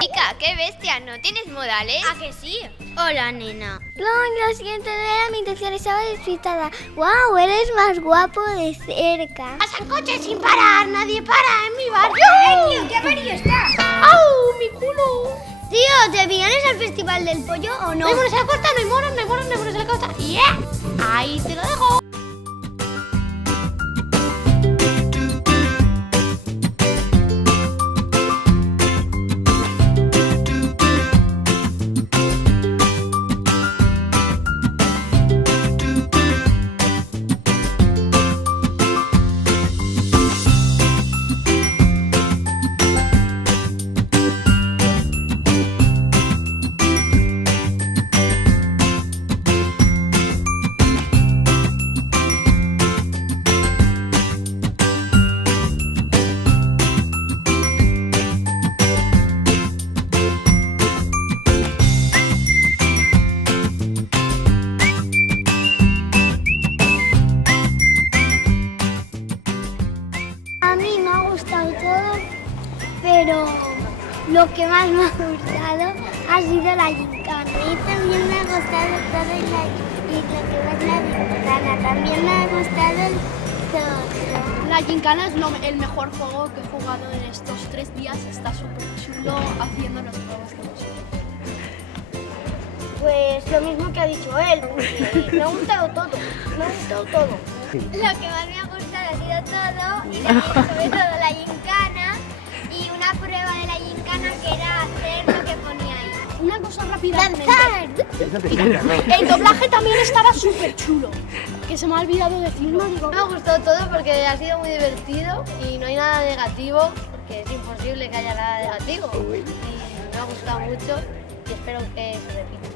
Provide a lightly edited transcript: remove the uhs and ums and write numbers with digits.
Chica, qué bestia, ¿no tienes modales? ¿A que sí? Hola, nena. Lo siento, no era mi intención, estaba despistada. ¡Guau! Eres más guapo de cerca. Pasan coches sin parar, nadie para en mi barrio. Tío, qué amarillo está! ¡Au, mi culo! Tío, ¿te vienes al Festival del Pollo o no? No hay monos en la costa, no hay monos en la costa. ¡Yeah! Ahí te lo dejo. A mí me ha gustado todo, pero lo que más me ha gustado ha sido la gincana. A mí también me ha gustado todo y lo que más la gincana. También me ha gustado todo. La gincana es el mejor juego que he jugado en estos 3 días. Está súper chulo haciendo los juegos que hemos hecho. Pues lo mismo que ha dicho él, porque me ha gustado todo. Me ha gustado todo. Lo que más me ha gustado ha sido todo y sobre todo la gincana y una prueba de la gincana que era hacer lo que ponía ahí. Una cosa rápida. ¡Danzar! El doblaje también estaba súper chulo. Que se me ha olvidado decirlo. Me ha gustado todo porque ha sido muy divertido y no hay nada negativo, porque es imposible que haya nada negativo. Y me ha gustado mucho y espero que se repita.